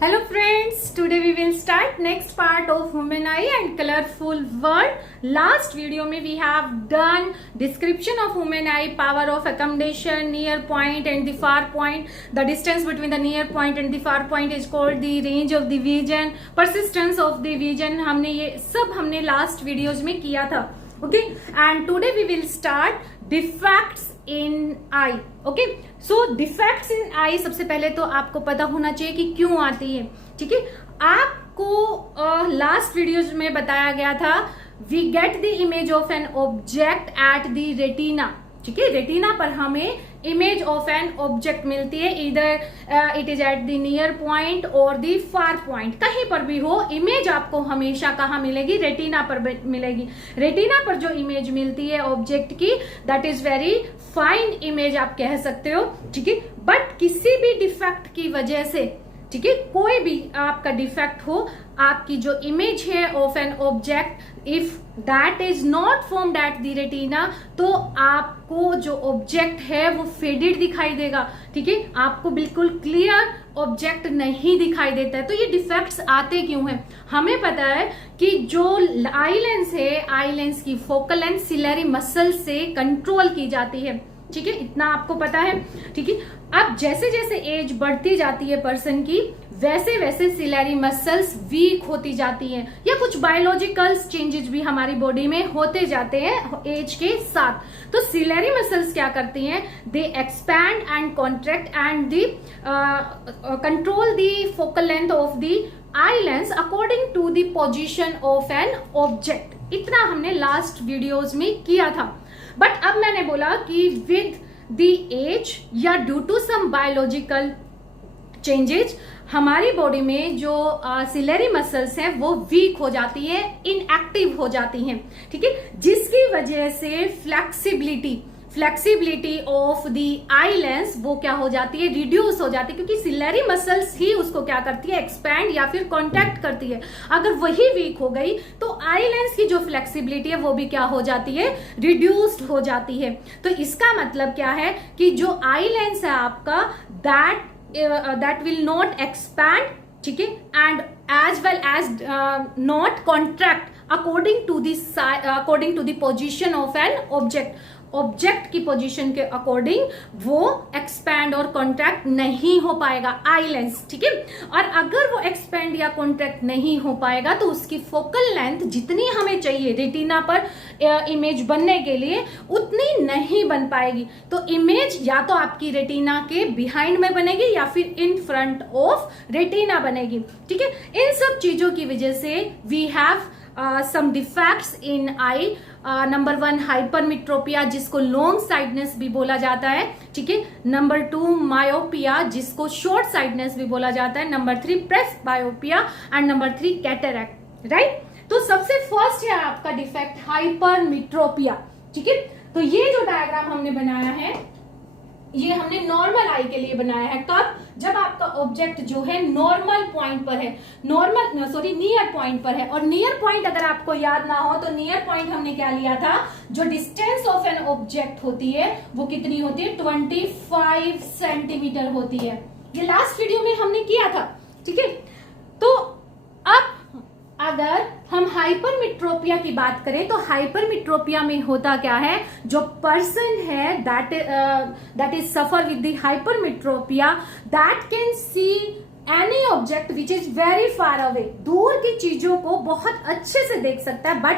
Hello friends, today we will start next part of Human Eye and Colorful World. Last video में we have done description of human eye, power of accommodation, near point and the far point. The distance between the near point and the far point is called the range of the vision, persistence of the vision. हमने last videos में किया था. Okay, and today we will start defects in eye. Okay, so defects in eye सबसे पहले तो आपको पता होना चाहिए कि क्यों आती है. ठीक है, आपको लास्ट वीडियोज में बताया गया था we get the image of an object at the retina. ठीक है, रेटिना पर हमें इमेज ऑफ एन ऑब्जेक्ट मिलती है, इधर it is eight the near point और द फार पॉइंट, कहीं पर भी हो इमेज आपको हमेशा कहाँ मिलेगी, रेटिना पर मिलेगी. रेटिना पर जो इमेज मिलती है ऑब्जेक्ट की, that is very fine image आप कह सकते हो. ठीक है, बट किसी भी डिफेक्ट की वजह से, ठीक है, कोई भी आपका डिफेक्ट हो, आपकी जो इमेज है of an object, if that is not formed at the retina, तो आपको जो ऑब्जेक्ट है वो फेडेड दिखाई देगा. ठीक है, आपको बिल्कुल क्लियर ऑब्जेक्ट नहीं दिखाई देता है. तो ये डिफेक्ट्स आते क्यों हैं? हमें पता है कि जो आई लेंस है, आई लेंस की फोकल लेंथ सिलेरी मसल से कंट्रोल की जाती है. ठीक है, इतना आपको पता है. ठीक है, अब जैसे जैसे एज बढ़ती जाती है पर्सन की, वैसे वैसे सिलेरी मसल्स वीक होती जाती हैं, या कुछ बायोलॉजिकल चेंजेस भी हमारी बॉडी में होते जाते हैं एज के साथ. तो सिलेरी मसल्स क्या करती हैं? They expand and contract and they control the focal length of the eye lens according to the position of an object. इतना हमने लास्ट वीडियोज में किया था. बट अब मैंने बोला कि विद द एज या due to some biological changes, हमारी बॉडी में जो सिलेरी मसल्स हैं वो वीक हो जाती है, इनएक्टिव हो जाती हैं. ठीक है, जिसकी वजह से flexibility of the eye lens वो क्या हो जाती है, रिड्यूस हो जाती है, क्योंकि सिलेरी मसल्स ही उसको क्या करती है, एक्सपैंड या फिर कॉन्ट्रैक्ट करती है. अगर वही वीक हो गई तो आई लेंस की जो फ्लेक्सिबिलिटी है वो भी क्या हो जाती है, रिड्यूस्ड हो जाती है. तो इसका मतलब क्या है कि जो आई लेंस है आपका, that will not expand, ठीक है, and as well as not contract according to the position of an object की पोजीशन के अकॉर्डिंग वो एक्सपैंड और कॉन्ट्रैक्ट नहीं हो पाएगा आई लेंस. ठीक है, और अगर वो एक्सपैंड या कॉन्ट्रैक्ट नहीं हो पाएगा तो उसकी फोकल लेंथ जितनी हमें चाहिए रेटिना पर इमेज बनने के लिए, उतनी नहीं बन पाएगी. तो इमेज या तो आपकी रेटिना के बिहाइंड में बनेगी या फिर इन फ्रंट ऑफ रेटिना बनेगी. ठीक है, इन सब चीजों की वजह से we have some defects in eye. Number 1 hypermetropia, जिसको लॉन्ग साइडनेस भी बोला जाता है. ठीक है, नंबर 2 मायोपिया, जिसको शॉर्ट साइडनेस भी बोला जाता है. Number 3 presbyopia and number 3 cataract. Right, तो सबसे फर्स्ट है आपका डिफेक्ट हाइपरमेट्रोपिया. ठीक है, तो ये जो डायग्राम हमने बनाया है ये हमने नॉर्मल आई के लिए बनाया है. कब? जब आपका ऑब्जेक्ट जो है नॉर्मल पॉइंट पर है, नियर पॉइंट पर है. और नियर पॉइंट अगर आपको याद ना हो तो नियर पॉइंट हमने क्या लिया था, जो डिस्टेंस ऑफ एन ऑब्जेक्ट होती है वो कितनी होती है, 25 सेंटीमीटर होती है. ये लास्ट वीडियो में हमने किया था. ठीक है, तो अब अगर हम हाइपरमेट्रोपिया की बात करें तो हाइपरमेट्रोपिया में होता क्या है, जो पर्सन है that is suffer with the hypermetropia, that can see any object which is very far away. दूर की चीजों को बहुत अच्छे से देख सकता है, but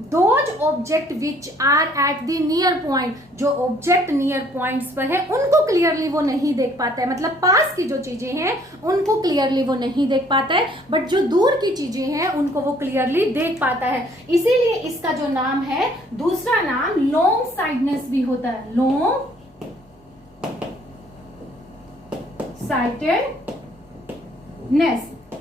those object which are at the near point, जो ऑब्जेक्ट नियर पॉइंट्स पर है उनको क्लियरली वो नहीं देख पाता है. मतलब पास की जो चीजें हैं उनको क्लियरली वो नहीं देख पाता है, बट जो दूर की चीजें हैं उनको वो क्लियरली देख पाता है. इसीलिए इसका जो नाम है, दूसरा नाम लॉन्ग साइडनेस भी होता है, लॉन्ग साइटेडनेस,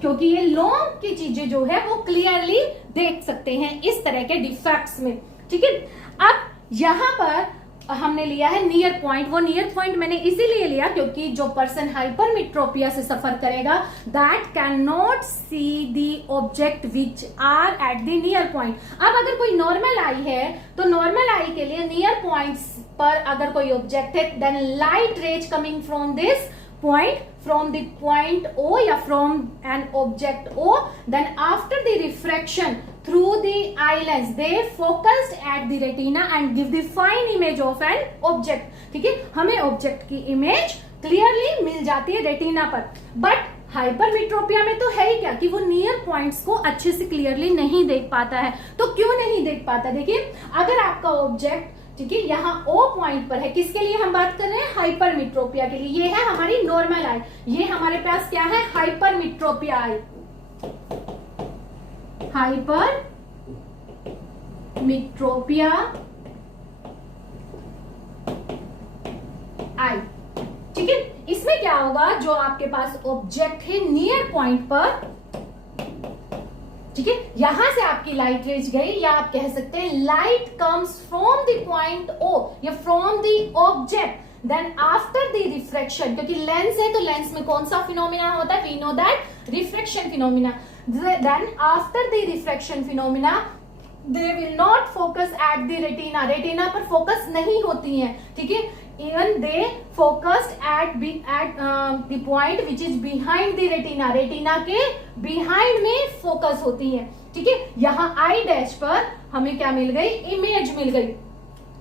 क्योंकि ये लॉन्ग की चीजें जो है वो क्लियरली देख सकते हैं इस तरह के डिफेक्ट्स में. ठीक है, अब यहां पर हमने लिया है नियर पॉइंट. वो नियर पॉइंट मैंने इसीलिए लिया क्योंकि जो पर्सन हाइपरमेट्रोपिया से सफर करेगा, that can not see the object which are at the near point. अब अगर कोई नॉर्मल आई है तो नॉर्मल आई के लिए नियर पॉइंट्स पर अगर कोई ऑब्जेक्ट है, then light rays coming from this point from the point O या from an object O, then after the refraction through the eye lens they focused at the retina and give the fine image of an object. ठीक है, हमें object की image clearly मिल जाती है retina पर. But hypermetropia में तो है ही क्या कि वो नियर पॉइंट्स को अच्छे से क्लियरली नहीं देख पाता है. तो क्यों नहीं देख पाता? देखिए, अगर आपका ऑब्जेक्ट, ठीक है, यहाँ O पॉइंट पर है, किसके लिए हम बात कर रहे हैं? हाइपरमेट्रोपिया के लिए. ये है हमारी नॉर्मल आई, ये हमारे पास क्या है? हाइपरमेट्रोपिया आई. हाइपरमेट्रोपिया आई. ठीक है, इसमें क्या होगा? जो आपके पास ऑब्जेक्ट है नियर पॉइंट पर, ठीक है, यहां से आपकी लाइट रेज गई, या आप कह सकते हैं light comes from the point O या from the object, then after the refraction, क्योंकि लेंस है तो लेंस में कौन सा फिनोमिना होता है? We know that refraction phenomena. Then after the refraction phenomena they will not focus at the retina. Retina पर फोकस नहीं होती है. ठीक है, even they focused at the point which is behind the retina. Retina के behind में focus होती है. ठीक है, यहाँ आई डैश पर हमें क्या मिल गई? इमेज मिल गई,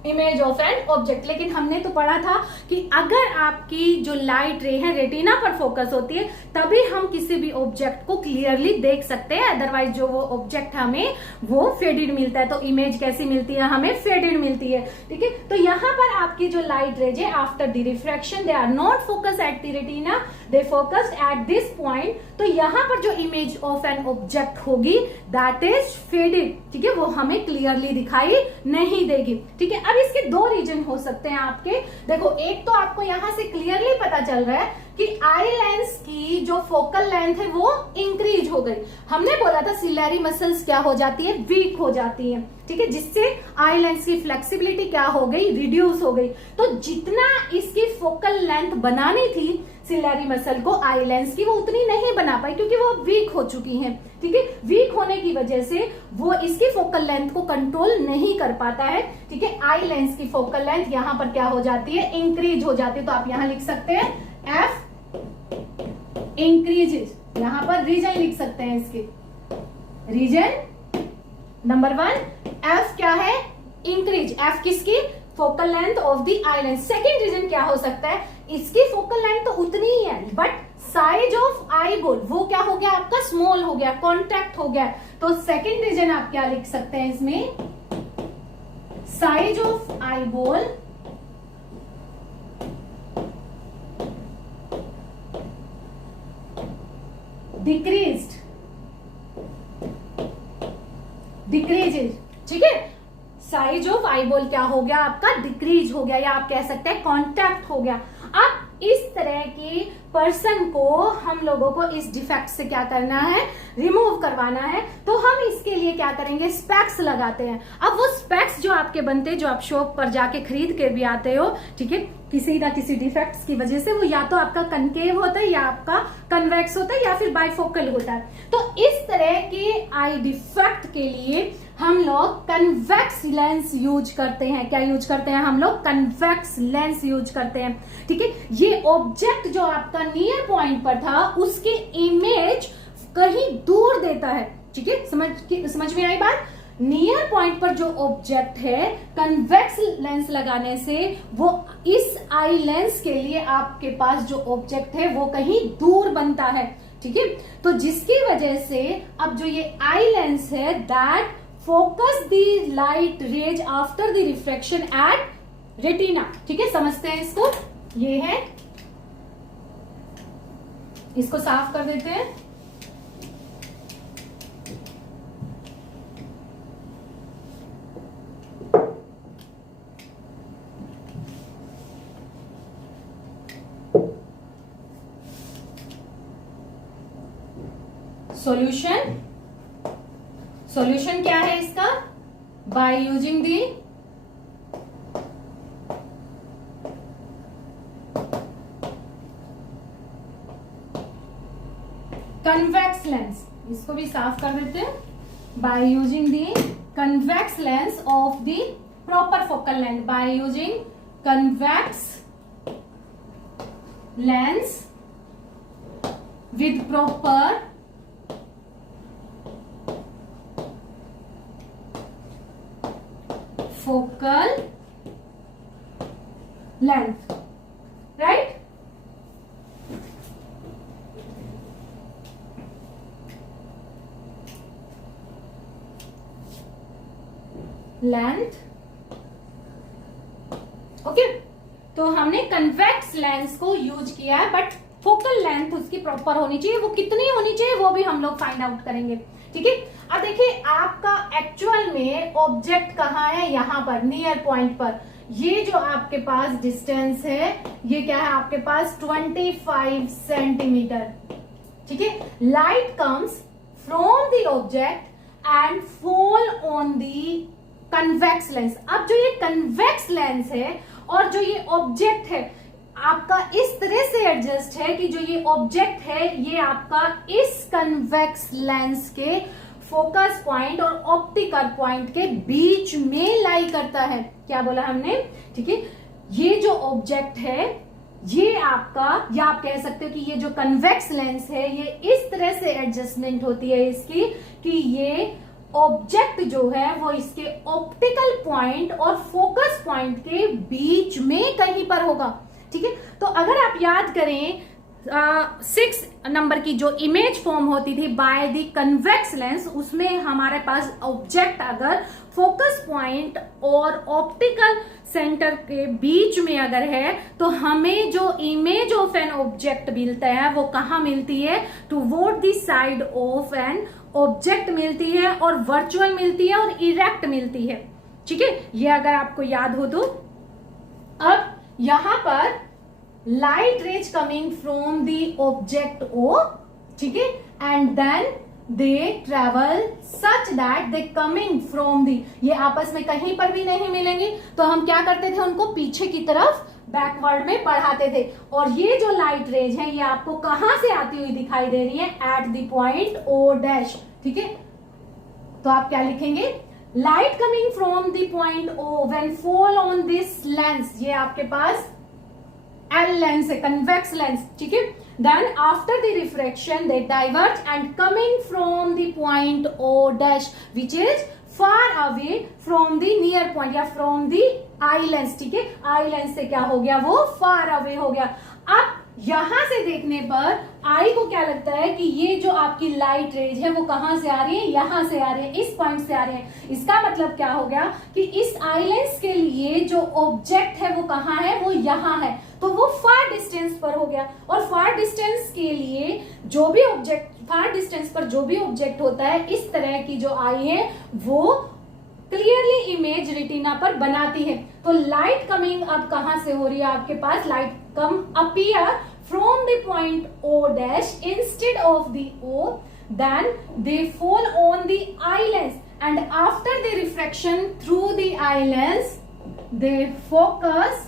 इमेज ऑफ एन ऑब्जेक्ट. लेकिन हमने तो पढ़ा था कि अगर आपकी जो लाइट रे है रेटिना पर फोकस होती है तभी हम किसी भी ऑब्जेक्ट को क्लियरली देख सकते हैं. अदरवाइज जो वो ऑब्जेक्ट हमें वो फेडेड मिलता है. तो इमेज कैसी मिलती है? हमें फेडेड मिलती है. ठीक है, तो यहाँ पर आपकी जो लाइट रेज है after the refraction they are not focus at the retina, they focused at this point. तो यहाँ पर जो इमेज ऑफ एन ऑब्जेक्ट होगी दैट इज फेडेड. ठीक है, वो हमें क्लियरली दिखाई नहीं देगी. ठीक है, अब इसके दो रीजन हो सकते हैं आपके. देखो, एक तो आपको यहां से क्लियरली पता चल रहा है कि आई लेंस की जो फोकल लेंथ है वो इंक्रीज हो गई. हमने बोला था सिलेरी मसल्स क्या हो जाती है? वीक हो जाती है. ठीक है, जिससे आई लेंस की फ्लेक्सिबिलिटी क्या हो गई? रिड्यूस हो गई. तो जितना इसकी फोकल लेंथ बनानी थी सिलेरी मसल को आई लेंस की, वो उतनी नहीं बना पाई क्योंकि वो वीक हो चुकी हैं. ठीक है, वीक होने की वजह से वो इसकी फोकल लेंथ को कंट्रोल नहीं कर पाता है. ठीक है, आई लेंस की फोकल लेंथ यहाँ पर क्या हो जाती है? इंक्रीज हो जाती है. तो आप यहाँ लिख सकते हैं एफ इंक्रीजेस. यहाँ पर रीजन लिख सकते हैं इसके. रीजन नंबर 1 एफ क्या है? इंक्रीज. एफ किसकी? Focal length of the eye lens. Second reason क्या हो सकता है? इसकी फोकल लेंथ तो उतनी ही है but size of eye ball वो क्या हो गया? आपका स्मॉल हो गया, कॉन्ट्रैक्ट हो गया. तो सेकेंड रीजन आप क्या लिख सकते हैं इसमें? Size of eye ball decreased, decreases. ठीक है, साइज ऑफ आई बॉल क्या हो गया? आपका डिक्रीज हो गया, या आप कह सकते हैं कॉन्ट्रैक्ट हो गया. अब इस तरह की पर्सन को हम लोगों को इस डिफेक्ट से क्या करना है? रिमूव करवाना है. तो हम इसके लिए क्या करेंगे? स्पेक्स लगाते हैं. अब वो स्पेक्स जो आपके बनते हैं, जो आप शॉप पर जाके खरीद के भी आते हो, ठीक है, किसी ना किसी डिफेक्ट्स की वजह से वो या तो आपका कनकेव होता है या आपका कन्वेक्स होता है या फिर बाइफोकल होता है. तो इस तरह के आई डिफेक्ट के लिए हम लोग कन्वेक्स लेंस यूज करते हैं. क्या यूज करते हैं? हम लोग कन्वेक्स लेंस यूज करते हैं. ठीक है, ये ऑब्जेक्ट जो आपका नियर पॉइंट पर था उसकी इमेज कहीं दूर देता है. ठीक है, समझ में आई बात? नियर पॉइंट पर जो ऑब्जेक्ट है कन्वेक्स लेंस लगाने से वो इस आई लेंस के लिए आपके पास जो ऑब्जेक्ट है वो कहीं दूर बनता है. ठीक है, तो जिसकी वजह से अब जो ये आई लेंस है that focus the light rays after the refraction at retina. ठीक है, समझते हैं इसको. ये है, इसको साफ कर देते हैं. सॉल्यूशन क्या है इसका? By using the convex lens. इसको भी साफ कर देते हैं. By using the convex lens of the proper focal length. By using convex lens with proper focal length, right? Length, okay. तो हमने कन्वेक्स लेंस को यूज किया है, बट फोकल लेंथ उसकी प्रॉपर होनी चाहिए। वो कितनी होनी चाहिए वो भी हम लोग फाइंड आउट करेंगे, ठीक है। अब देखिए आपका एक्चुअल में ऑब्जेक्ट कहाँ है, यहाँ पर नियर पॉइंट पर। ये जो आपके पास डिस्टेंस है ये क्या है आपके पास 25 सेंटीमीटर, ठीक है। Light comes from the object and fall on the convex lens. अब जो ये कन्वेक्स लेंस है और जो ये ऑब्जेक्ट है आपका इस तरह से एडजस्ट है कि जो ये ऑब्जेक्ट है ये आपका इस कन्वेक्स लेंस के फोकस पॉइंट और ऑप्टिकल पॉइंट के बीच में लाई करता है। क्या बोला हमने, ठीक है। ये जो ऑब्जेक्ट है ये आपका, या आप कह सकते हो कि ये जो कन्वेक्स लेंस है ये इस तरह से एडजस्टमेंट होती है इसकी कि ये ऑब्जेक्ट जो है वो इसके ऑप्टिकल पॉइंट और फोकस पॉइंट के बीच में कहीं पर होगा, ठीक है। तो अगर आप याद करें 6 नंबर की जो इमेज फॉर्म होती थी बाय द कन्वेक्स लेंस, उसमें हमारे पास ऑब्जेक्ट अगर फोकस पॉइंट और ऑप्टिकल सेंटर के बीच में अगर है तो हमें जो इमेज ऑफ एन ऑब्जेक्ट मिलता है वो कहाँ मिलती है, toward the side of an object मिलती है, और वर्चुअल मिलती है और इरेक्ट मिलती है, ठीक है। ये अगर आपको याद हो तो। अब यहां पर light rays coming from the object O, ठीक है, and then they travel such that they coming from the, ये आपस में कहीं पर भी नहीं मिलेंगी तो हम क्या करते थे उनको पीछे की तरफ बैकवर्ड में बढ़ाते थे। और ये जो लाइट रेज है ये आपको कहां से आती हुई दिखाई दे रही है, at the point O dash, ठीक है। तो आप क्या लिखेंगे, light coming from the point O when fall on this lens, ये आपके पास एल लेंस है, कन्वेक्स लेंस, ठीक है। Then after the refraction they diverge and coming from the point O dash which is far away from the near point या from the eye lens, ठीक है। Eye lens से क्या हो गया, वो फार अवे हो गया। अब यहां से देखने पर आई को क्या लगता है कि ये जो आपकी लाइट रेज है वो कहां से आ रही है, यहां से आ रही है, इस पॉइंट से आ रही है। इसका मतलब क्या हो गया कि इस आई लेंस के लिए जो ऑब्जेक्ट है वो कहां है, वो यहां है, तो वो फार डिस्टेंस पर हो गया। और फार डिस्टेंस के लिए जो भी ऑब्जेक्ट, फार डिस्टेंस पर जो भी ऑब्जेक्ट होता है इस तरह की जो आई है वो क्लियरली इमेज रेटिना पर बनाती है। तो लाइट कमिंग अब कहां से हो रही है आपके पास, light come appear from the point O dash instead of the O, then they fall on the eye lens and after the refraction through the eye lens they focus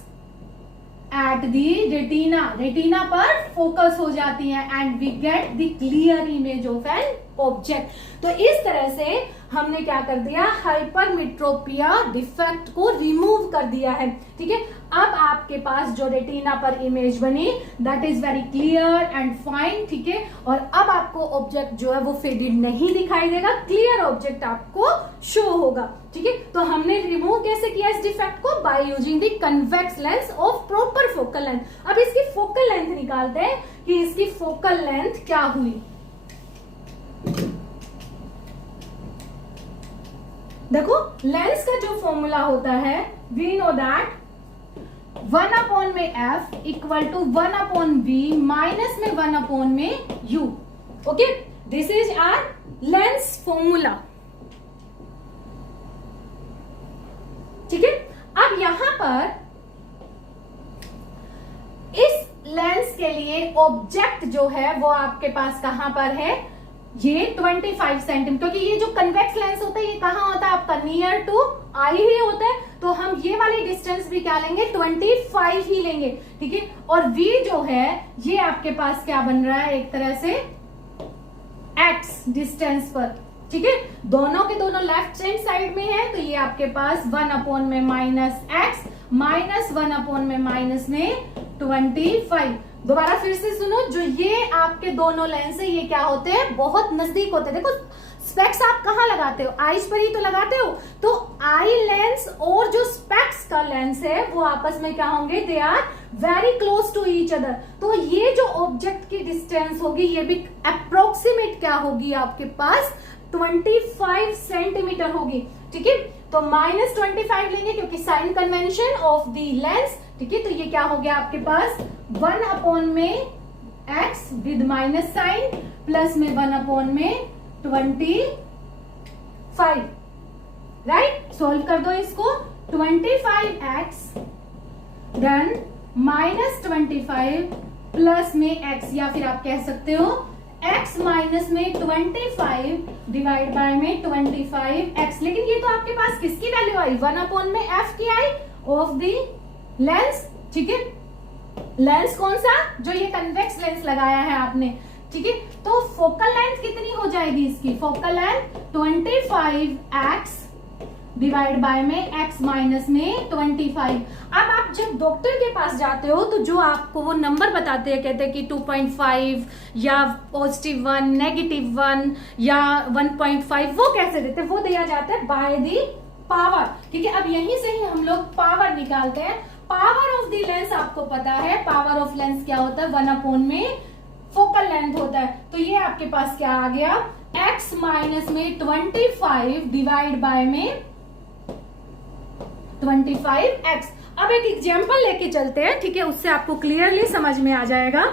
at the retina, retina पर focus हो जाती है and we get the clear image of an object. तो इस तरह से हमने क्या कर दिया, हाइपरमेट्रोपिया डिफेक्ट को रिमूव कर दिया है, ठीक है। अब आपके पास जो रेटिना पर इमेज बनी that is very clear and fine, ठीक है। और अब आपको ऑब्जेक्ट जो है वो फेडेड नहीं दिखाई देगा, क्लियर ऑब्जेक्ट आपको शो होगा, ठीक है। तो हमने रिमूव कैसे किया इस डिफेक्ट को, by using the convex lens of proper focal length. अब इसकी फोकल लेंथ निकालते हैं कि इसकी फोकल लेंथ क्या हुई। देखो लेंस का जो फॉर्मूला होता है वी नो दैट 1 में f equal to 1/v minus में 1 में u, okay. This is our lens formula, ठीक है। अब यहां पर इस लेंस के लिए ऑब्जेक्ट जो है वो आपके पास कहां पर है, ये 25 सेंटीमीटर, क्योंकि ये जो कन्वेक्स लेंस होता है ये कहां होता है आपका, नियर टू आई ही होता है, तो हम ये वाली डिस्टेंस भी क्या लेंगे, 25 ही लेंगे, ठीक है। और v जो है ये आपके पास क्या बन रहा है, एक तरह से x डिस्टेंस पर, ठीक है। दोनों के दोनों लेफ्ट हैंड साइड में है, तो ये आपके पास 1 में माइनस x माइनस 1 में माइनस में 25, दोबारा फिर से सुनो, जो ये आपके दोनों लेंस है ये क्या होते हैं, बहुत नजदीक होते हैं। देखो स्पेक्स आप कहाँ लगाते हो, आईज पर ही तो लगाते हो, तो आई लेंस और जो स्पेक्स का लेंस है वो आपस में क्या होंगे, they are very close to each other. तो ये जो ऑब्जेक्ट की डिस्टेंस होगी ये भी अप्रोक्सीमेट क्या होगी आपके पास 25 सेंटीमीटर होगी। ठीक है, तो -25 लेंगे क्योंकि sign convention of the lens. ठीक है, तो ये क्या हो गया आपके पास 1 में x with minus sign plus में 1 में 25, राइट। सोल्व कर दो इसको, 25x देन -25 प्लस में x, या फिर आप कह सकते हो x माइनस में 25 डिवाइड बाय में 25x। लेकिन ये तो आपके पास किसकी वैल्यू आई, 1 में f की आई ऑफ द लेंस। ठीक है, लेंस कौन सा, जो ये कन्वेक्स लेंस लगाया है आपने। ठीक है, तो फोकल लेंथ कितनी हो जाएगी इसकी, focal length 25x divide by में x माइनस में 25। अब आप जब डॉक्टर के पास जाते हो तो जो आपको वो नंबर बताते हैं, कहते हैं कि 2.5 या +1 -1 या 1.5, वो कैसे देते हैं, वो दिया जाता है बाय दी पावर। ठीक है, अब यहीं से ही हम लोग पावर निकालते हैं। पावर ऑफ द लेंस आपको पता है, पावर ऑफ लेंस क्या होता है, 1 में फोकल लेंथ होता है। तो ये आपके पास क्या आ गया, x माइनस में 25 डिवाइड बाय में 25x। अब एक एग्जाम्पल लेके चलते हैं, ठीक है, उससे आपको क्लियरली समझ में आ जाएगा।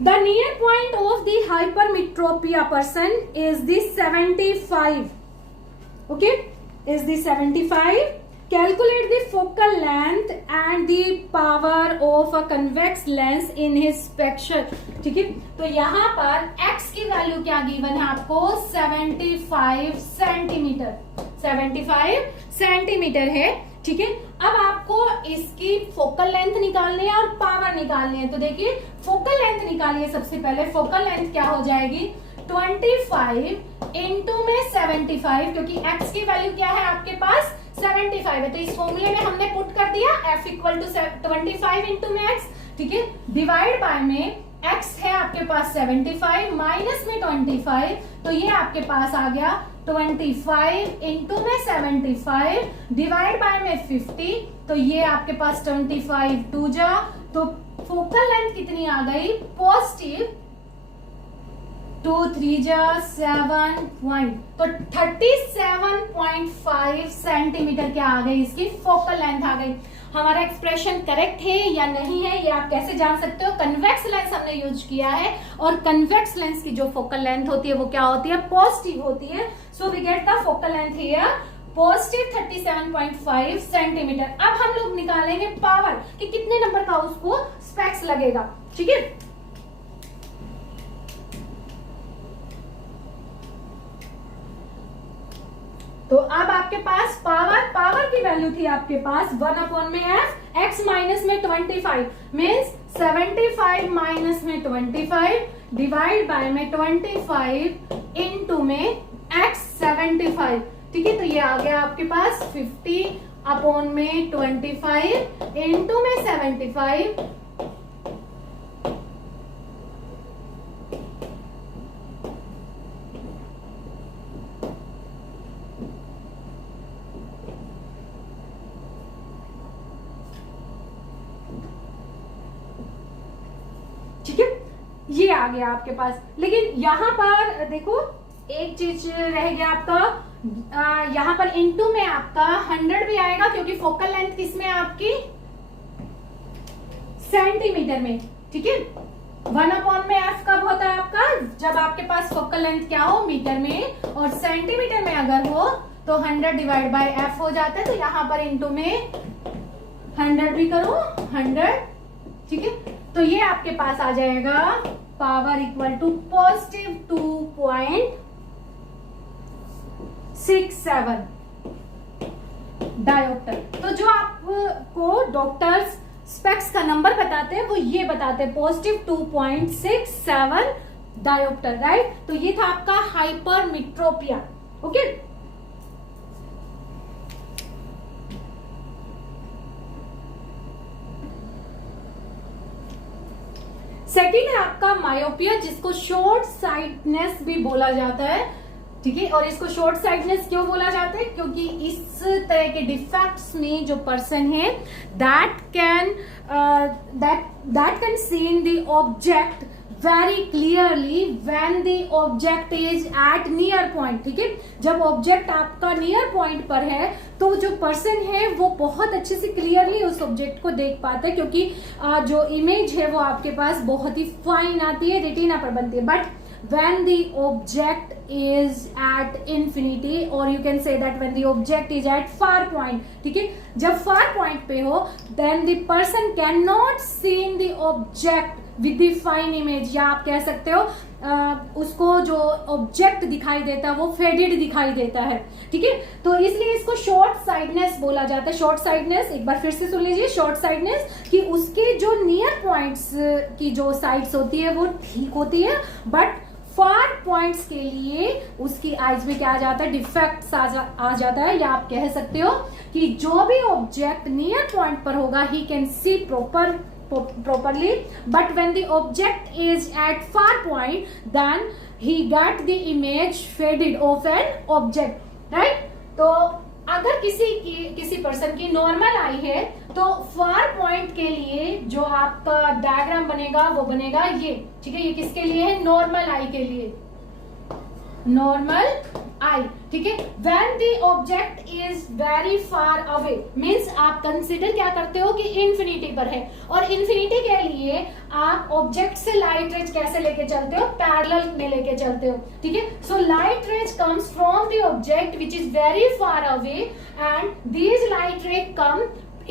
The near point of the hypermetropia person is the 75. Okay, is the 75. Calculate the focal length and the power of a convex lens in his spectrum. ठीक है, तो यहाँ पर x की वैल्यू क्या गिवन है आपको, 75 सेंटीमीटर, 75 सेंटीमीटर है। ठीक है, अब आपको इसकी फोकल लेंथ निकालनी है और पावर निकालनी है। तो देखिए फोकल लेंथ निकालिए सबसे पहले। फोकल लेंथ क्या हो जाएगी, 25 इंटू में 75, क्योंकि x की वैल्यू क्या है आपके पास 75 है, तो इस फॉर्मूले में हमने पुट कर दिया f इक्वल टू 25 इंटू में x। ठीक है, डिवाइड बाय में x है आपके पास 75 माइनस में 25, तो ये आपके पास आ गया 25 इंटू में 75 डिवाइड बाय में 50, तो ये आपके पास 25 2 जा, तो फोकल लेंथ कितनी आ गई, पॉजिटिव 2 3 जा 7 पॉइंट, तो 37.5 सेंटीमीटर क्या आ गई, इसकी फोकल लेंथ आ गई। हमारा एक्सप्रेशन करेक्ट है या नहीं है ये आप कैसे जान सकते हो, कन्वेक्स लेंस हमने यूज किया है और कन्वेक्स लेंस की जो फोकल लेंथ होती है वो क्या होती है, पॉजिटिव होती है। So we get the focal length here positive 37.5 centimetre. अब हम लोग निकालेंगे पावर कि कितने नंबर का उसको स्पेक्स लगेगा। ठीक है, तो अब आपके पास पावर की वैल्यू थी आपके पास 1 में f, x माइनस में 25 मीन्स 75 माइनस में 25 डिवाइड बाय में 25 इंटू में x 75। ठीक है, तो ये आ गया आपके पास 50 में 25 इंटू में 75, ठीक है, ये आ गया आपके पास। लेकिन यहाँ पर देखो एक चीज रह गया आपका, यहाँ पर इनटू में आपका 100 भी आएगा क्योंकि फोकल लेंथ किसमें आपकी सेंटीमीटर में। ठीक है, 1 में f कब होता है आपका, जब आपके पास फोकल लेंथ क्या हो मीटर में, और सेंटीमीटर में अगर हो तो 100 डिवाइड बाय f हो जाता है। तो यहाँ पर इनटू में 100 भी करो 100। ठीक है, तो ये आपके पास आ जाएगा power equal to positive 2.67 dioptre. तो जो आपको डॉक्टर्स स्पेक्स का नंबर बताते हैं वो ये बताते हैं पॉजिटिव 2.67 डायोप्टर, राइट। तो ये था आपका हाइपरमेट्रोपिया। ओके, सेकेंड है आपका मायोपिया, जिसको शॉर्ट साइटनेस भी बोला जाता है, ठीक है। और इसको शॉर्ट साइटनेस क्यों बोला जाता है, क्योंकि इस तरह के डिफेक्ट्स में जो पर्सन है that can seen the object very clearly when the object is at near point, ठीक है। जब ऑब्जेक्ट आपका नियर पॉइंट पर है तो जो पर्सन है वो बहुत अच्छे से क्लियरली उस ऑब्जेक्ट को देख पाता है, क्योंकि जो इमेज है वो आपके पास बहुत ही फाइन आती है, रेटिना पर बनती है। But when the object is at infinity, or you can say that when the object is at far point, ठीक है, जब far point पे हो then the person cannot see the object with the fine image, या आप कह सकते हो उसको जो ऑब्जेक्ट दिखाई देता है वो फेडेड दिखाई देता है, ठीक है। तो इसलिए इसको शॉर्ट साइडनेस बोला जाता है। शॉर्ट साइडनेस एक बार फिर से सुन लीजिए, शॉर्ट साइडनेस कि उसके जो नियर पॉइंट्स की जो साइड्स होती है वो ठीक होती है, बट फार पॉइंट्स के लिए उसकी आईज में क्या आ जाता है, डिफेक्ट्स आ जाता है। या आप कह सकते हो कि जो भी ऑब्जेक्ट नियर पॉइंट पर होगा he can see properly, but when the object is at far point then he get the image faded of an object, right? तो अगर किसी पर्सन की नॉर्मल आई है तो फार पॉइंट के लिए जो आपका डायग्राम बनेगा वो बनेगा ये, ठीक है। ये किसके लिए है, नॉर्मल आई के लिए, नॉर्मल आई, ठीक है। When the object is very far away means आप कंसिडर क्या करते हो कि इंफिनिटी पर है, और इंफिनिटी के लिए आप ऑब्जेक्ट से लाइट रेज कैसे लेके चलते हो, पैरेलल में लेके चलते हो, ठीक है। So light rays comes from the object which is very far away and these light rays come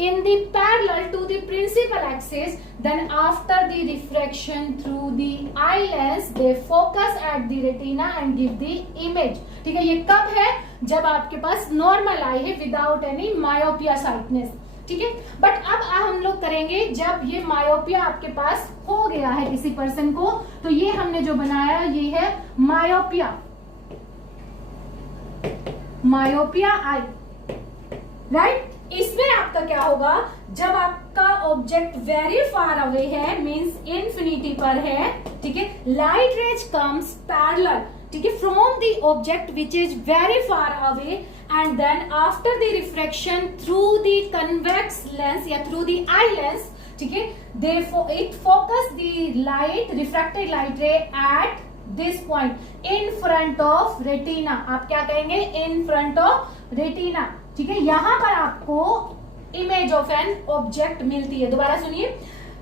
in the parallel to the principal axis, then after the refraction through the eye lens they focus at the retina and give the image, ठीक है। ये कब है, जब आपके पास normal आई है without any myopia sightedness, ठीक है। बट अब हम लोग करेंगे जब ये मायोपिया आपके पास हो गया है किसी पर्सन को, तो ये हमने जो बनाया ये है मायोपिया, मायोपिया आई, राइट। इसमें आपका क्या होगा, जब आपका ऑब्जेक्ट वेरी फार अवे है मींस इन्फिनिटी पर है, ठीक है, लाइट रेज कम्स पैरेलल, ठीक है, from the object which is very far away and then after the refraction through the convex lens या थ्रू द आई लेंस, ठीक है, it focus the light, refracted light ray at this point in front of retina. आप क्या कहेंगे, इन front of retina, ठीक है। यहां पर आपको इमेज ऑफ एन ऑब्जेक्ट मिलती है। दोबारा सुनिए,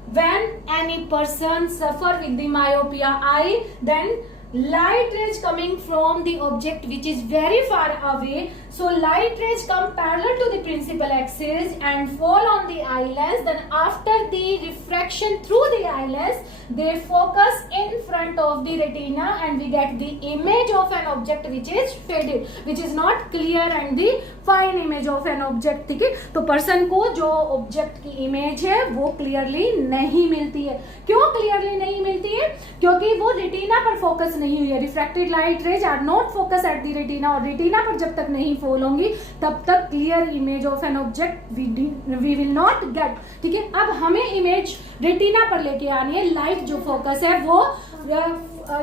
when any person suffer with the myopia eye then light rays coming from the object which is very far away, so light rays come parallel to the principal axis and fall on the eye lens, then after the refraction through the eye lens they focus in front of the retina and we get the image of an object which is faded, which is not clear and the fine image of an object, ठीक है। तो person को जो object की image है वो clearly नहीं मिलती है। क्यों क्लियरली नहीं मिलती है, क्योंकि वो रेटिना पर फोकस नहीं हुई है। Refracted light rays are not focus at the retina, और रेटिना पर जब तक नहीं फॉल होंगी तब तक clear image of an object we will not get, ठीक है। अब हमें इमेज रेटिना पर लेके आनी है, लाइट जो फोकस है वो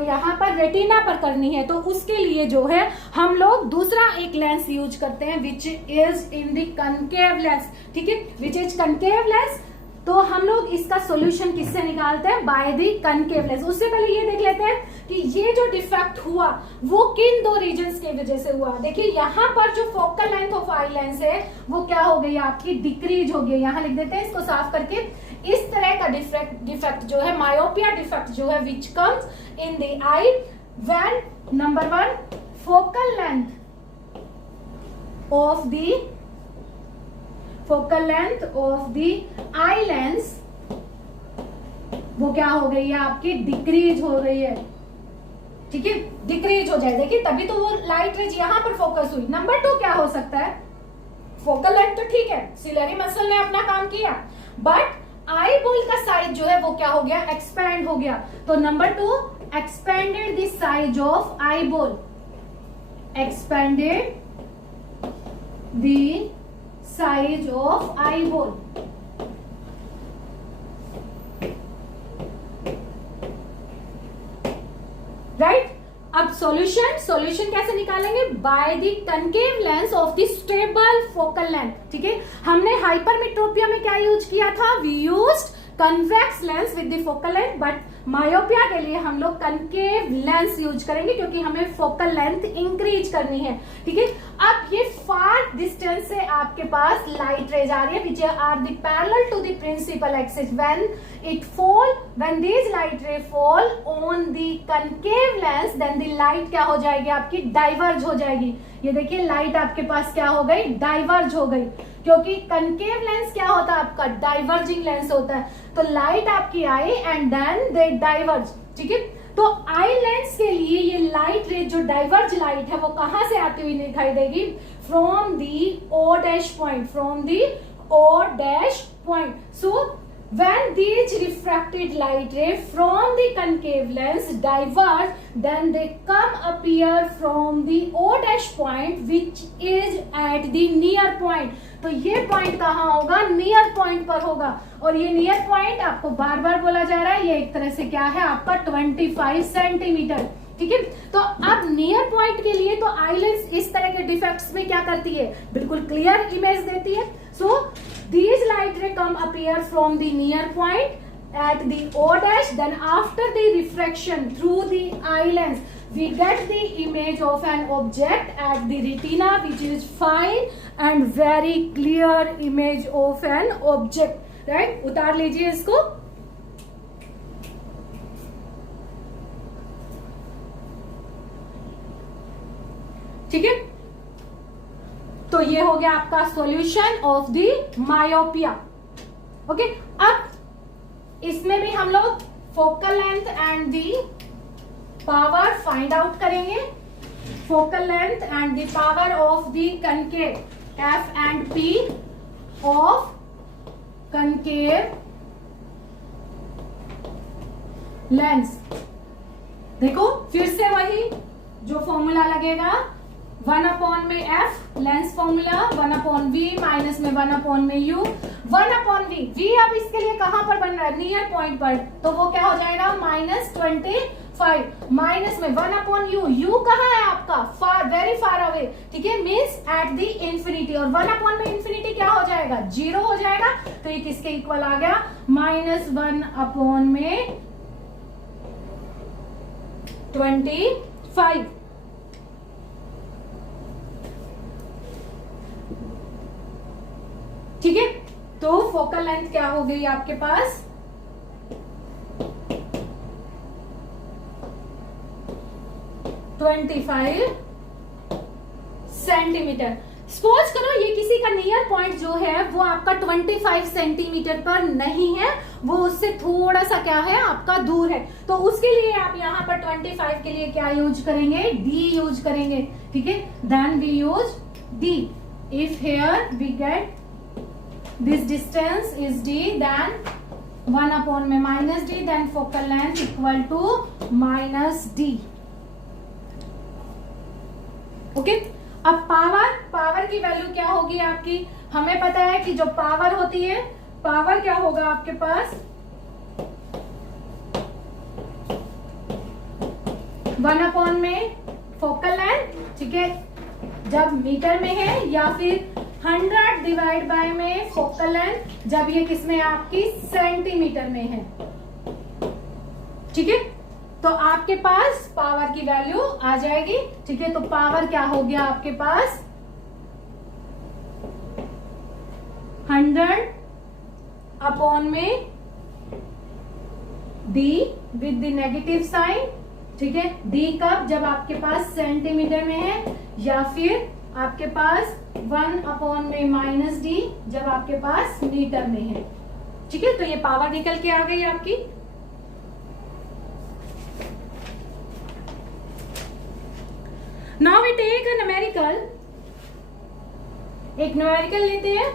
यहाँ पर रेटिना पर करनी है, तो उसके लिए जो है हम लोग दूसरा एक लेंस यूज करते हैं which is in the concave lens, ठीक है, विच इज कनकेव लेंस। तो हम लोग इसका सॉल्यूशन किससे निकालते हैं, बाय द कनकेव लेंस। उससे पहले ये देख लेते हैं कि ये जो डिफेक्ट हुआ वो किन दो रीजन्स की वजह से हुआ। देखिए यहाँ पर जो focal length of eye lens है वो क्या हो गई, आपकी डिक्रीज हो गई। यहाँ लिख देते हैं इसको साफ करके, इस तरह का डिफेक्ट जो है, मायोपिया डिफेक्ट जो है which comes in the I when number 1 focal length of the eye lens वो क्या हो गई है, आपकी डिक्रीज हो गई है, ठीक है, डिक्रीज हो जाए। देखिए तभी तो वो लाइट रेज यहां पर फोकस हुई। नंबर 2 क्या हो सकता है, फोकल लेंथ तो ठीक है, सिलेरी मसल ने अपना काम किया, बट आई बॉल का साइज जो है वो क्या हो गया, एक्सपैंड हो गया। तो number 2 expanded the size of eye ball, expanded the size of eye ball, solution कैसे निकालेंगे? By the concave lens of the stable focal length. ठीक है, हमने हाइपरमेट्रोपिया में क्या यूज किया था? We used convex lens with the focal length, but myopia के लिए हम लोग कनकेव लेंस यूज करेंगे क्योंकि हमें फोकल लेंथ इंक्रीज करनी है। ठीक है, अब ये फार डिस्टेंस से आपके पास लाइट रेज आ रही है which are the parallel to the principal axis. When these light ray fall on the concave lens, then the light क्या हो जाएगी आपकी? डाइवर्ज हो जाएगी। ये देखिए लाइट आपके पास क्या हो गई? डाइवर्ज हो गई, क्योंकि कनकेव लेंस क्या होता है आपका? डाइवर्जिंग लेंस होता है। तो लाइट आपकी आई एंड देन दे डाइवर्ज। ठीक है, तो आई लेंस के लिए ये लाइट रे जो डाइवर्ज लाइट है वो कहां से आती हुई दिखाई देगी? From the O dash point, from the O dash point. So when these refracted light ray from the concave lens diverge, then they come appear from the O dash point which is at the near point। तो ये point कहाँ होगा? Near point पर होगा। और ये near point आपको बार बार बोला जा रहा है, ये एक तरह से क्या है आपका? 25 सेंटीमीटर। ठीक है, तो अब नियर पॉइंट के लिए तो आई लेंस इस तरह के डिफेक्ट्स में क्या करती है? बिल्कुल क्लियर इमेज देती है। सो these light ray come appear from the near point at the O dash, then after the refraction through the eye lens we get the image of an object at the retina which is fine and very clear image of an object, right? उतार लीजिए इसको। ठीक है, तो ये हो गया आपका solution of the myopia. Okay, अब इसमें भी हम लोग focal length and the power find out करेंगे। Focal length and the power of the concave F and P of concave lens. देखो फिर से वही जो फॉर्मूला लगेगा, 1 में F lens formula, 1/v minus में 1/में u, 1/v। v अब इसके लिए कहां पर बन रहा है? नियर पॉइंट पर, तो वो क्या हो जाएगा? -25 माइनस में 1/u। u कहां है आपका? फार, वेरी फार अवे। ठीक है, मीन्स एट द इंफिनिटी। और 1 में इंफिनिटी क्या हो जाएगा? 0 हो जाएगा। तो ये किसके इक्वल आ गया? -1 में 25। ठीक है, तो फोकल लेंथ क्या हो गई आपके पास? 25 सेंटीमीटर। सपोज करो ये किसी का नियर पॉइंट जो है वो आपका 25 सेंटीमीटर पर नहीं है, वो उससे थोड़ा सा क्या है आपका दूर है, तो उसके लिए आप यहाँ पर 25 के लिए क्या यूज करेंगे? डी यूज करेंगे। ठीक है, then we use D. If here we get this distance is d, then 1 में minus d, then focal length equal to minus d। Okay, अब पावर की वैल्यू क्या होगी आपकी? हमें पता है कि जो पावर होती है, पावर क्या होगा आपके पास? 1 में फोकल लेंथ। ठीक है, जब मीटर में है, या फिर 100 डिवाइड बाय में फोकल लेंथ जब ये किसमें आपकी? सेंटीमीटर में है। ठीक है, तो आपके पास पावर की वैल्यू आ जाएगी। ठीक है, तो पावर क्या हो गया आपके पास? 100 में d with the negative sign. ठीक है, d कब? जब आपके पास सेंटीमीटर में है, या फिर आपके पास 1 में माइनस डी जब आपके पास मीटर में है। ठीक है, तो ये पावर निकल के आ गई आपकी। Now we take a numerical. एक न्यूमेरिकल लेते हैं।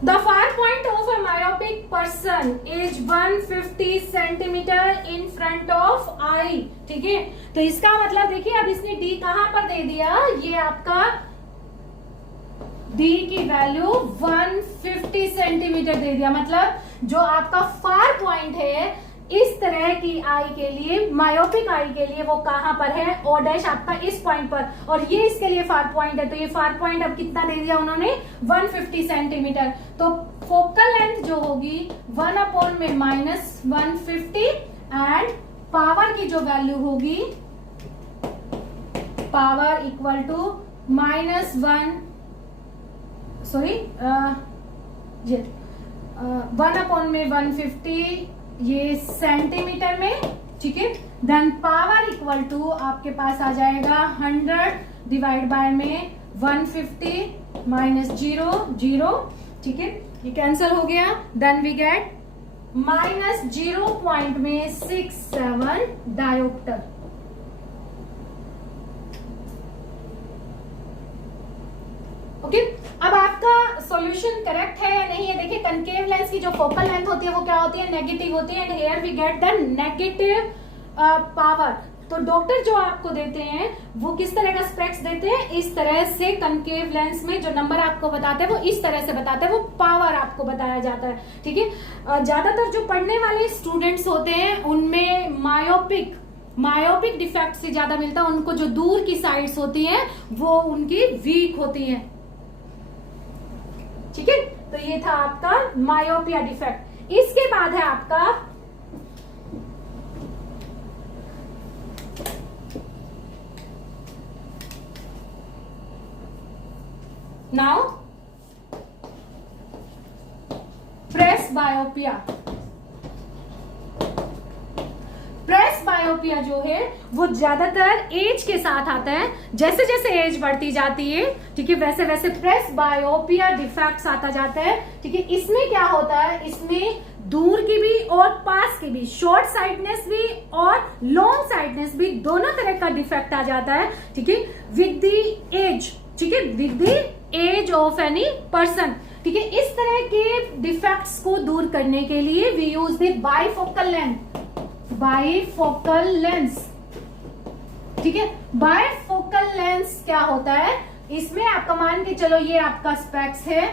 The far point of a myopic person is 150 centimetre in front of eye। ठीक है, तो इसका मतलब देखिए, अब इसने d कहां पर दे दिया? ये आपका d की वैल्यू 150 सेंटीमीटर दे दिया। मतलब जो आपका फार पॉइंट है इस तरह की आई के लिए, मायोपिक आई के लिए वो कहां पर है, ओ डैश आपका इस पॉइंट पर, और ये इसके लिए फार पॉइंट है, तो ये फार पॉइंट अब कितना दे दिया उन्होंने 150 सेंटीमीटर। तो फोकल लेंथ जो होगी 1 में -150 एंड पावर की जो वैल्यू होगी, पावर इक्वल टू -1 1 में 150 ये सेंटीमीटर में, ठीक है। देन पावर इक्वल टू आपके पास आ जाएगा 100 डिवाइड बाय में 150 -0, ठीक है, ये कैंसिल हो गया। Then we get -0.67 dioptre. Okay, अब आपका सॉल्यूशन करेक्ट है या नहीं है। देखिए कनकेव लेंस की जो फोकल लेंथ होती है वो क्या होती है, नेगेटिव होती है, and here we get the negative power. तो डॉक्टर जो आपको देते हैं वो किस तरह का स्पेक्स देते हैं, इस तरह से कनकेव लेंस में जो नंबर आपको बताते हैं वो इस तरह से बताते हैं, वो पावर आपको बताया जाता है, ठीक है। ज्यादातर जो पढ़ने वाले स्टूडेंट्स होते हैं उनमें मायोपिक डिफेक्ट से ज्यादा मिलता है, उनको जो दूर की साइड्स होती हैं वो उनकी वीक होती हैं, ठीक है। तो ये था आपका मायोपिया डिफेक्ट। इसके बाद है आपका नाउ प्रेसबायोपिया। प्रेसबायोपिया जो है वो ज्यादातर एज के साथ आता है, जैसे जैसे एज बढ़ती जाती है, ठीक है, वैसे वैसे प्रेसबायोपिया डिफेक्ट्स आता जाता है, ठीक है। इसमें क्या होता है, इसमें दूर की भी और पास की भी, शॉर्ट साइडनेस भी और लॉन्ग साइडनेस भी, दोनों तरह का डिफेक्ट आ जाता है, ठीक है, विद द एज, ठीक है, with the age of any person, ठीक है। इस तरह के डिफेक्ट्स को दूर करने के लिए we use the bifocal lens, ठीक है। बाइफोकल लेंस क्या होता है, इसमें आपका मान के चलो ये आपका स्पेक्स है,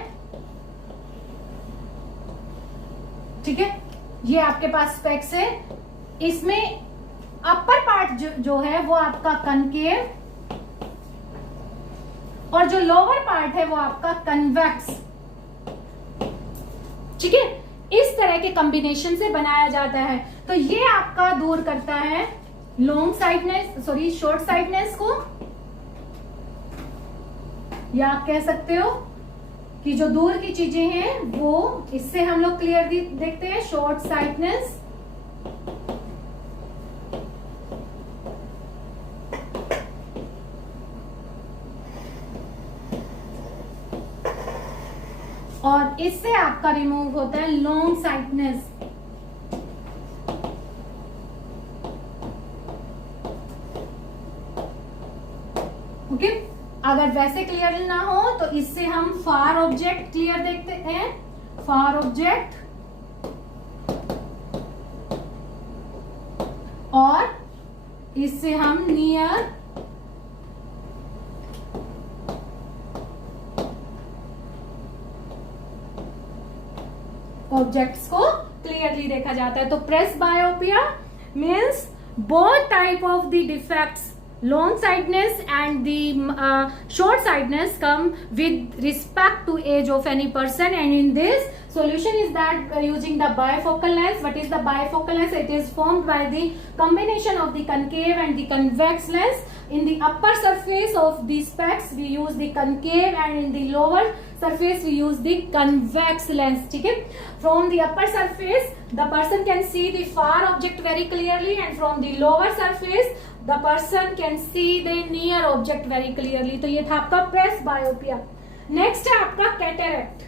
ठीक है, ये आपके पास स्पेक्स है, इसमें अपर पार्ट जो है वो आपका कनकेव और जो लोअर पार्ट है वो आपका कन्वेक्स, ठीक है। इस तरह के कॉम्बिनेशन से बनाया जाता है। तो ये आपका दूर करता है शॉर्ट साइडनेस को, या आप कह सकते हो कि जो दूर की चीजें हैं वो, इससे हम लोग क्लियर देखते हैं शॉर्ट साइडनेस, और इससे आपका रिमूव होता है लॉन्ग साइडनेस। ओके, अगर वैसे क्लियर ना हो तो इससे हम फार ऑब्जेक्ट क्लियर देखते हैं, फार ऑब्जेक्ट, और इससे हम नियर ऑब्जेक्ट्स को क्लियरली देखा जाता है। तो presbyopia means both type of the defects, long sightness and the short sightness come with respect to age of any person, and in this solution is that using the bifocal lens. What is the bifocal lens? It is formed by the combination of the concave and the convex lens. In the upper surface of the specs we use the concave, and in the lower surface we use the convex lens, ठीक है। From the upper surface the person can see the far object very clearly, and from the lower surface the person can see the near object very clearly। तो ये था आपका presbyopia. Next है आपका cataract.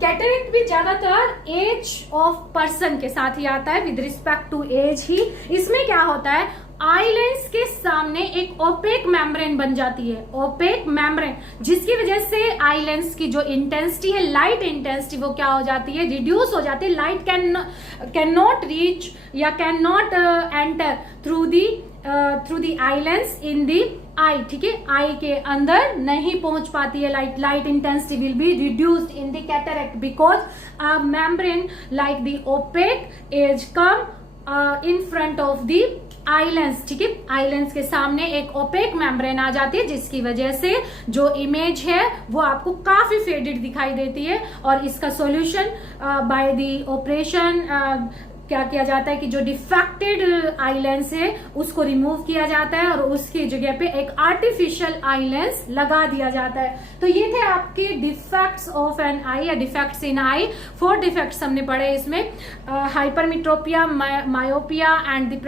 Cataract भी ज्यादातर as of person के साथ ही आता है, विद रिस्पेक्ट टू एज ही। इसमें क्या होता है, आई लेंस के सामने एक ओपेक मेम्ब्रेन बन जाती है, ओपेक मेम्ब्रेन, जिसकी वजह से आई लेंस की जो इंटेंसिटी है, लाइट इंटेंसिटी, वो क्या हो जाती है, रिड्यूस हो जाती है। लाइट कैन नॉट रीच या can not enter through the through the eye lens in the eye, ठीक है, आई के अंदर नहीं पहुंच पाती है light, light intensity will be reduced in the cataract because a membrane like the opaque is come in front of the eye lens, ठीक है, आई लेंस के सामने एक ओपेक मेम्ब्रेन आ जाती है जिसकी वजह से जो इमेज है वो आपको काफी फेडेड दिखाई देती है। और इसका सॉल्यूशन बाय द ऑपरेशन क्या किया जाता है कि जो डिफेक्टेड आई लेंस है उसको रिमूव किया जाता है और उसकी जगह पे एक आर्टिफिशियल आई लेंस लगा दिया जाता है। तो ये थे आपके डिफेक्ट्स ऑफ एन आई या डिफेक्ट्स इन आई। 4 डिफेक्ट्स हमने पढ़े इसमें, hypermetropia, myopia and the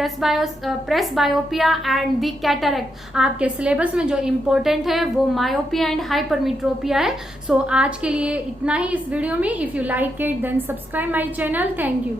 presbyopia and the cataract. आपके सिलेबस में जो इम्पोर्टेंट है वो मायोपिया एंड हाइपरमेट्रोपिया है। सो आज के लिए इतना ही इस वीडियो में। If you like it then subscribe my channel. Thank you.